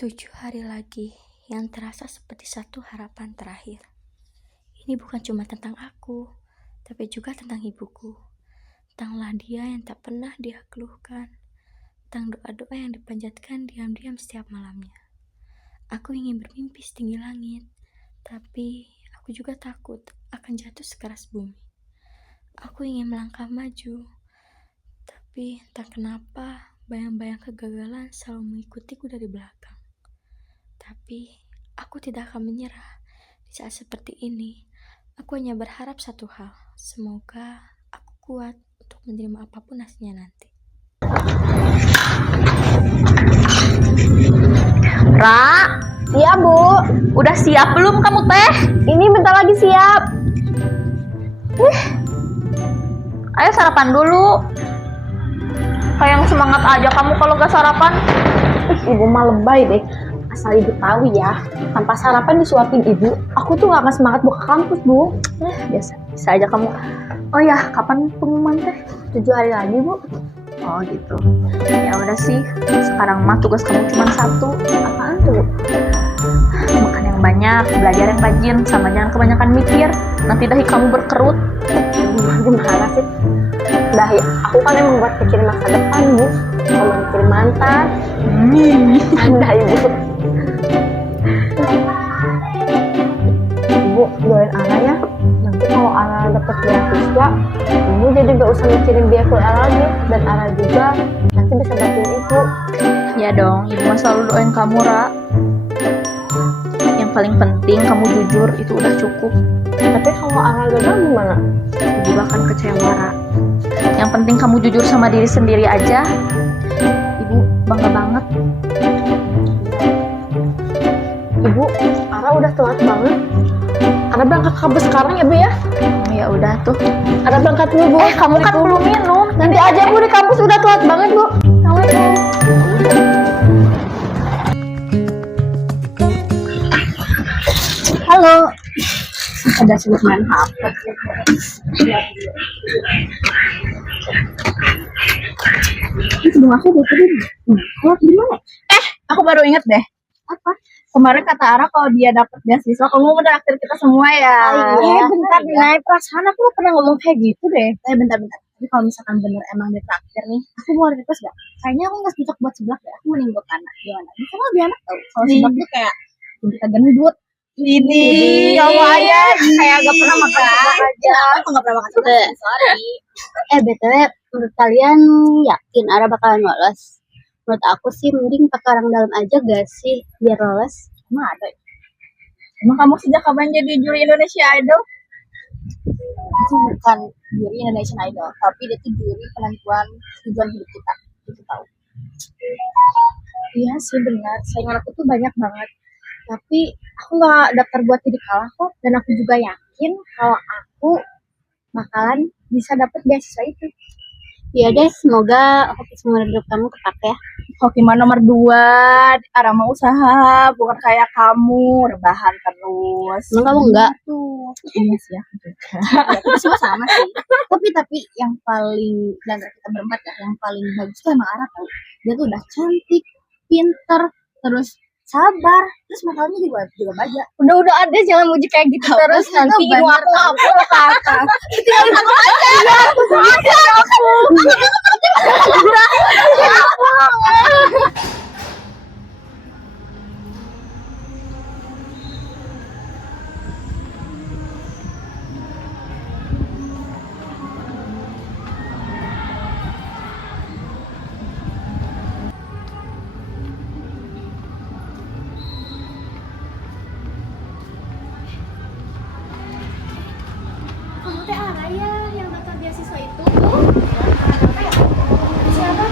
7 hari lagi yang terasa seperti satu harapan terakhir. Ini bukan cuma tentang aku, tapi juga tentang ibuku. Tentanglah dia yang tak pernah dia keluhkan. Tentang doa-doa yang dipanjatkan diam-diam setiap malamnya. Aku ingin bermimpi setinggi langit, tapi aku juga takut akan jatuh sekeras bumi. Aku ingin melangkah maju, tapi entah kenapa bayang-bayang kegagalan selalu mengikutiku dari belakang. Tapi aku tidak akan menyerah. Di saat seperti ini, aku hanya berharap satu hal. Semoga aku kuat untuk menerima apapun hasilnya nanti. Ra, Iya Bu, udah siap belum kamu teh? ini bentar lagi siap. Ayo sarapan dulu. Kayak semangat aja kamu kalau gak sarapan. Ibu mah lebay deh. Asal ibu tahu ya, tanpa sarapan disuapin ibu, aku tuh gak akan semangat buka kampus Bu. Biasa aja kamu. Oh ya, kapan pengumuman teh? 7 hari lagi Bu. Oh gitu. Ya udah sih. Sekarang mah tugas kamu cuma satu. Apaan tuh? Makan yang banyak, belajar yang rajin, sama jangan kebanyakan mikir. Nanti dahi kamu berkerut. Gimana sih? Dahi, aku kan emang buat mikirin masa depan Bu. Kalau mikirin mantan, anda Ibu. Ibu doain Ara ya. Nanti kalau Ara dapet beasiswa, Ibu jadi gak usah mikirin biaya kuliah lagi. Dan Ara juga nanti bisa bantuin Ibu. Ya dong, ibu mah selalu doain kamu, Ra. Yang paling penting kamu jujur, itu udah cukup. Tapi kalau Ara gagal gimana? Ibu akan kecewa, Ra. Yang penting kamu jujur sama diri sendiri aja. Ibu bangga banget. Ibu, Ara udah telat banget. Ara berangkat ke kampus sekarang ya Bu ya? Ya udah tuh. Ara berangkat dulu Bu. Kamu kan belum minum. Nanti aja Bu, di kampus udah telat banget Bu. Assalamualaikum. Halo. Ada sebut main HP. Sebelum aku buat tadi. Telat gimana? Aku baru inget deh. Apa? Kemarin kata Ara kalau dia dapat beasiswa, kamu mau traktir kita semua ya. Bentar Nay, perasaan aku pernah ngomong kayak gitu deh. Bentar. Tapi kalau misalkan bener emang dia traktir nih, aku mau request gak? Kayaknya aku nggak cocok buat seblak deh. Aku mending buat anak. Gimana? Bisa lebih enak tau. Kalau seblak tuh kayak kita gendut. Ini, kamu aja kayak gak pernah makan seblak aja. Aku nggak pernah makan seblak. Sorry. BTW, menurut kalian yakin Ara bakalan lolos? Menurut aku sih mending pakai orang dalam aja gak sih biar lolos? Emang ada. Emang kamu sejak kapan jadi juri Indonesia Idol? Itu bukan juri Indonesian Idol, tapi dia tuh juri penentuan tujuan hidup kita. Itu tahu. Iya sih benar, saingan aku tuh banyak banget. Tapi aku nggak daftar buat jadi kalah kok. Dan aku juga yakin kalau aku bakalan bisa dapet beasiswa itu. Iya deh, semoga hoki semua hidup kamu kepake ya. Hoki mah nomor 2, Ara mau usaha, bukan kayak kamu, rebahan terus. Emang kamu enggak? Tuh, iya sih aku juga. Ya, kita semua sama sih. Tapi yang paling dan kita berempat ya, yang paling bagus tuh emang Ara tau. Dia tuh udah cantik, pinter, terus sabar, terus makalnya juga baja. Udah ada, jangan muji kayak gitu terus nanti hidung aku ngapul ke atas. Tinggalin aku aja. Kamu teh Ara ya yang daftar beasiswa itu? Siapa?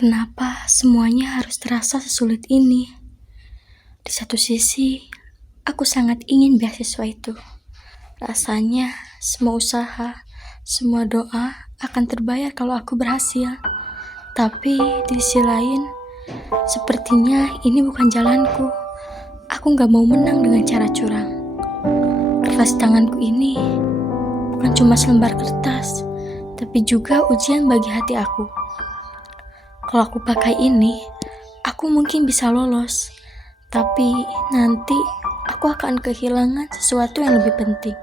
Kenapa semuanya harus terasa sesulit ini? Di satu sisi, aku sangat ingin beasiswa itu. Rasanya semua usaha, semua doa akan terbayar kalau aku berhasil. Tapi di sisi lain, sepertinya ini bukan jalanku. Aku gak mau menang dengan cara curang. Kertas tanganku ini bukan cuma selembar kertas, tapi juga ujian bagi hati aku. Kalau aku pakai ini, aku mungkin bisa lolos. Tapi nanti aku akan kehilangan sesuatu yang lebih penting.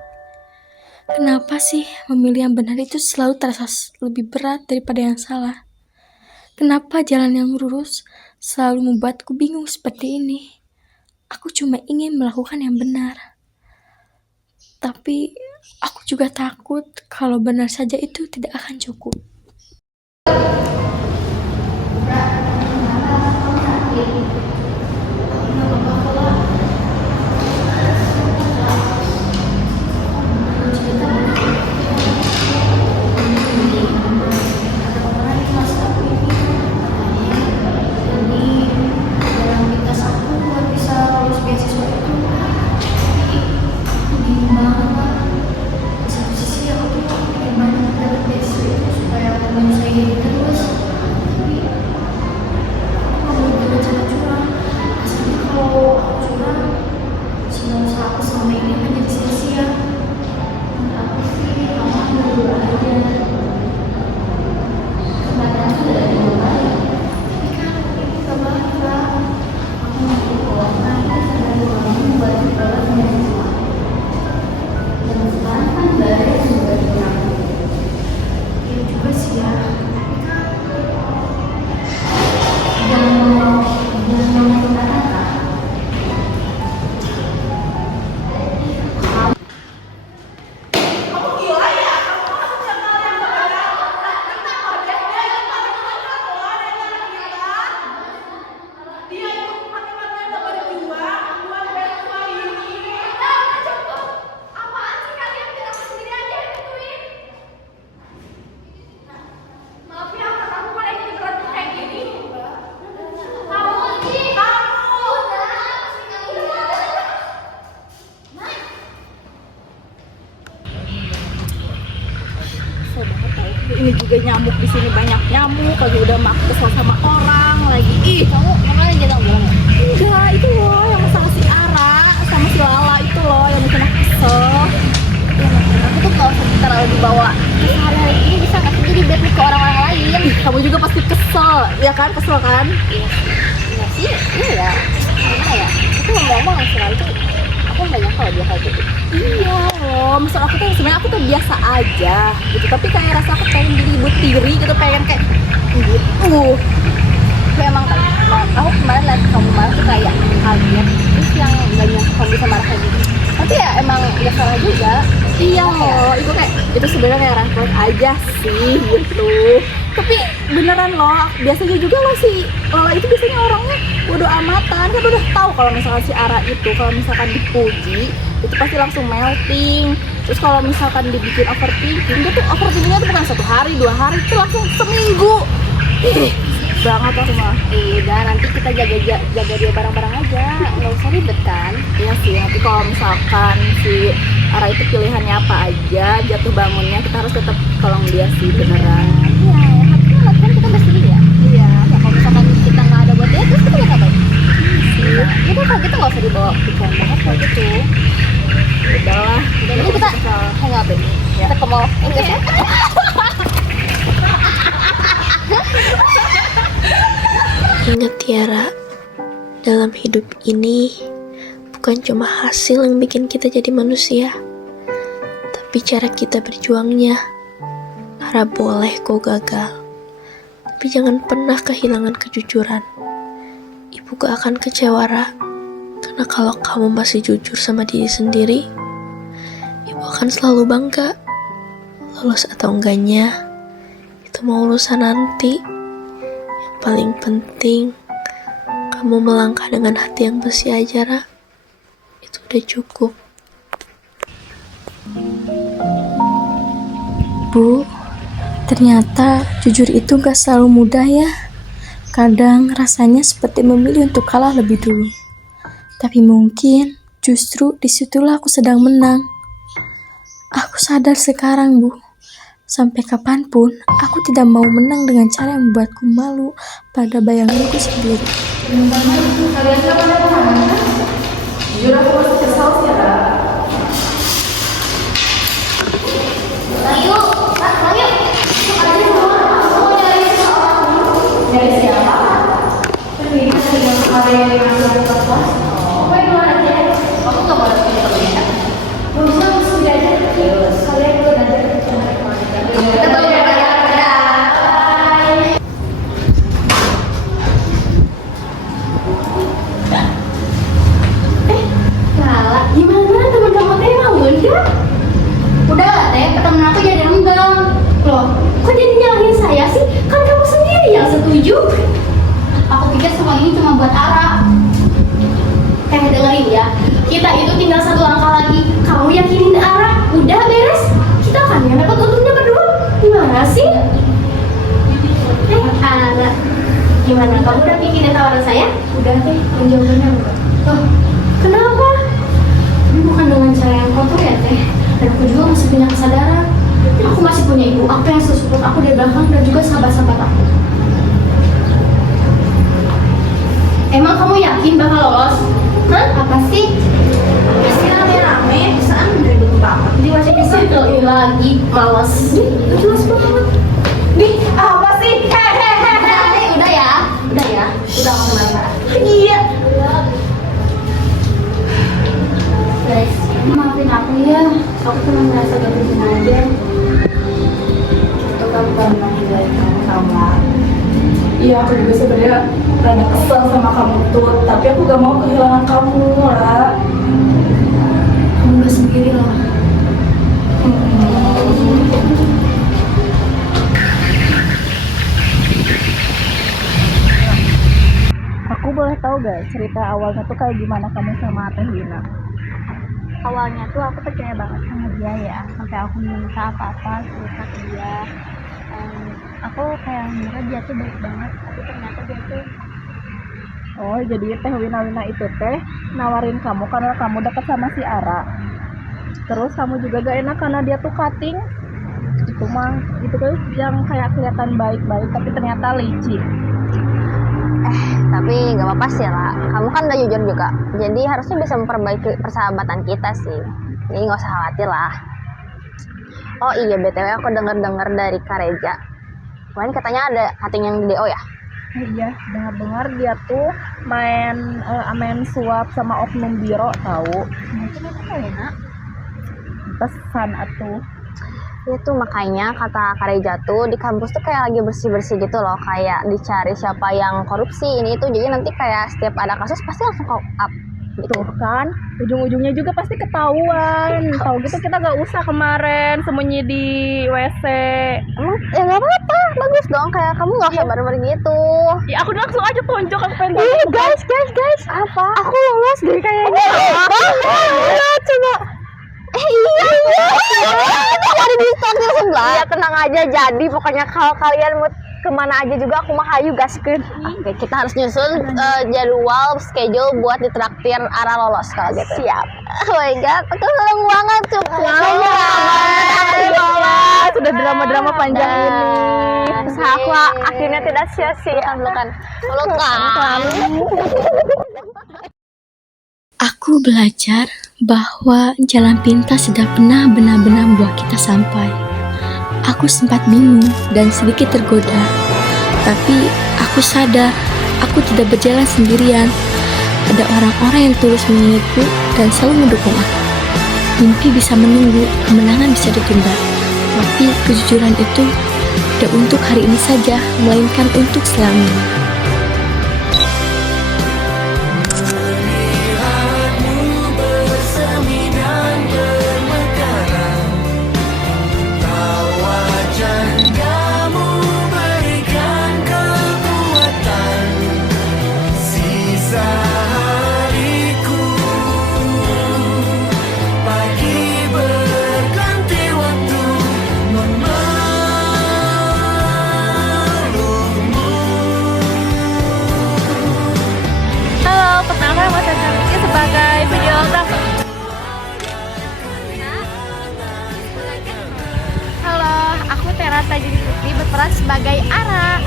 Kenapa sih memilih yang benar itu selalu terasa lebih berat daripada yang salah? Kenapa jalan yang lurus selalu membuatku bingung seperti ini? Aku cuma ingin melakukan yang benar. Tapi aku juga takut kalau benar saja itu tidak akan cukup. Ini juga nyamuk di sini, banyak nyamuk lagi, udah kesel sama orang lagi. Ih, Kamu makanya jangan bilang ya. enggak, itu loh yang masalah si Ara sama si Lala itu loh yang bikin aku kesel. Aku tuh nggak usah terlalu dibawa hari-hari ini, bisa nggak sih jadi bad mood ke orang-orang lain? Kamu juga pasti kesel, ya kan? Kesel kan? Iya sih, iya ya. Gimana ya? Aku ngomong selalu itu, aku nggak nyangka loh dia kayak gitu. Iya loh, maksud aku tuh sebenarnya aku tuh biasa aja gitu, tapi kayak rasa aku pengen jadi ibu tiri gitu, pengen kayak gitu. Tapi emang aku kemarin lihat kamu marah tuh kayak kaget, terus yang nggak nyangka kamu bisa marah kayak gitu. Tapi ya emang ya salah juga. Iya loh, itu kayak itu sebenarnya kayak refleks aja sih gitu. Tapi beneran loh, biasanya juga loh si Lola itu biasanya orangnya bodo amatan, kan udah tahu kalau misalkan si Ara itu kalau misalkan dipuji itu pasti langsung melting. Terus kalau misalkan dibikin overthinking, dia tuh overthinkingnya tuh bukan 1 hari 2 hari, itu langsung seminggu. Ih, banget lah semua. Udah, nanti kita jaga dia bareng-bareng aja, nggak usah ribet kan. Iya sih, nanti kalau misalkan si Ara itu pilihannya apa aja, jatuh bangunnya kita harus tetap tolong dia sih, beneran. Iya, ya kan kita bersih ya. Iya. Ya kalau misalkan kita nggak ada buat dia, terus kita mau ngapain? Iya. Udah kalau gitu nggak usah dibawa pikiran banget kalau gitu. Udahlah. Jadi kita hangout deh. Ya. Kita ke mall. Enggak sih? Ingat Tiara, dalam hidup ini bukan cuma hasil yang bikin kita jadi manusia, tapi cara kita berjuangnya. Ara boleh kau gagal, tapi jangan pernah kehilangan kejujuran. Ibu gak akan kecewa, Ra, karena kalau kamu masih jujur sama diri sendiri, ibu akan selalu bangga. Lolos atau enggaknya, itu mau urusan nanti. Yang paling penting, kamu melangkah dengan hati yang bersih aja, Ra. Itu udah cukup. Bu, ternyata jujur itu gak selalu mudah ya. Kadang rasanya seperti memilih untuk kalah lebih dulu. Tapi mungkin justru disitulah aku sedang menang. Aku sadar sekarang, Bu. Sampai kapanpun, aku tidak mau menang dengan cara yang membuatku malu pada bayanganku sendiri. Kalian gak pada paham kan? Jujur aku masih kesal sih, Ra. Ayo, Kak, ayo. Ada semua. Aku mau nyari seseorang. Dari siapa? Pergi dengan area yang aku kelas. Apa yang mau aja? Aku gak boleh punya temennya. Gak usah, mesti aja. Kalian dulu aja. Kita boleh beda-beda. Lala, gimana teman kamu teh mau enggak? Udah lah teh, temen aku jadi renggang. Loh, kok jadi nyalahin saya sih? Kan kamu sendiri yang setuju. Aku pikir semua ini cuma buat Ara. Dengerin ya, kita itu tinggal satu langkah lagi. Kamu yakinin Ara, udah beres. Kita kan yang dapat untungnya berdua. Gimana sih? Ara, gimana? Kamu udah pikirin tawaran saya? Udah deh, jawabannya udah. Loh, kenapa? Ini bukan dengan cara yang kotor ya teh. Dan aku juga masih punya kesadaran. Aku masih punya ibu aku yang support aku dari belakang dan juga sahabat-sahabat aku. Emang kamu yakin bakal lolos? Hah? Apa sih? Pasti rame-rame, bisaan udah gitu banget. Jadi masih bisa. Ini lagi, males. Jelas banget. Nih, apa sih? Udah ya, udah ya. Udah aku marah. Iya. Guys, maafin aku ya. Aku cuma merasa gak penting aja. Itu kan bukan menghindari kamu sama. Iya, aku juga sebenarnya rada kesel sama kamu tuh, tapi aku gak mau kehilangan kamu, lah. Kamu gak sendiri loh. Aku boleh tahu gak cerita awalnya tuh kayak gimana kamu sama Teh Lina? Awalnya tuh aku percaya banget sama dia ya, sampai aku minta apa-apa cerita ke dia. Aku kayak ngira dia tuh baik banget, tapi ternyata dia tuh Oh, jadi Teh Wina itu teh nawarin kamu karena kamu dekat sama si Ara. Terus kamu juga gak enak karena dia tuh cutting. Itu tuh yang kayak kelihatan baik-baik tapi ternyata licik. tapi nggak apa-apa sih lah, kamu kan udah jujur juga, jadi harusnya bisa memperbaiki persahabatan kita sih, jadi nggak usah khawatir lah. Oh iya, BTW aku denger dari Kak Reja kemarin katanya ada cutting yang di DO ya. Iya, dengar-dengar dia tuh main suap sama oknum biro tahu. Itu apa ya, Nak? Pesan atuh. Itu makanya kata Kak Reja tuh di kampus tuh kayak lagi bersih-bersih gitu loh, kayak dicari siapa yang korupsi ini itu, jadi nanti kayak setiap ada kasus pasti langsung call up gitu. Tuh kan, ujung-ujungnya juga pasti ketahuan. Tahu gitu kita gak usah kemarin sembunyi di WC. Emang ya nggak apa-apa, bagus dong, kayak kamu nggak usah bareng gitu. Ya aku langsung aja tonjok, aku pengen Guys, apa? Aku lolos deh kayaknya. Coba. Iya. Itu ada di story sebelah. Ya tenang aja, jadi pokoknya kalau kalian mau kemana aja juga aku mah hayu gaskeun. Oke, kita harus nyusun jadwal schedule buat ditraktir Ara lolos kalau gitu. Siap. Oh my god, aku seneng banget cukup. Sudah drama-drama panjang ini. Usaha aku akhirnya tidak sia-sia. Pelukan. Aku belajar bahwa jalan pintas tidak pernah benar-benar membawa kita sampai. Aku sempat bingung dan sedikit tergoda, tapi aku sadar aku tidak berjalan sendirian. Ada orang-orang yang tulus mengingatku dan selalu mendukung aku. Mimpi bisa menunggu, kemenangan bisa ditunda, tapi kejujuran itu tidak untuk hari ini saja, melainkan untuk selamanya. Tajudi Putri berperan sebagai Ara.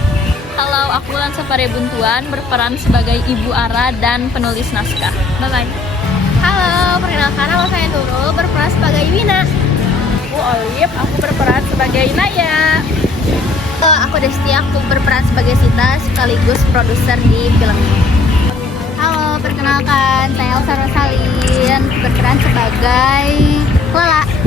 Halo, aku Lansa Pare Buntuan berperan sebagai Ibu Ara dan penulis naskah. Bye-bye. Halo, perkenalkan nama saya Nurul berperan sebagai Wina. Aku Olive, aku berperan sebagai Naya. Aku Desti, aku berperan sebagai Sita sekaligus produser di film ini. Halo, perkenalkan saya Elsa Rosalin berperan sebagai Lala.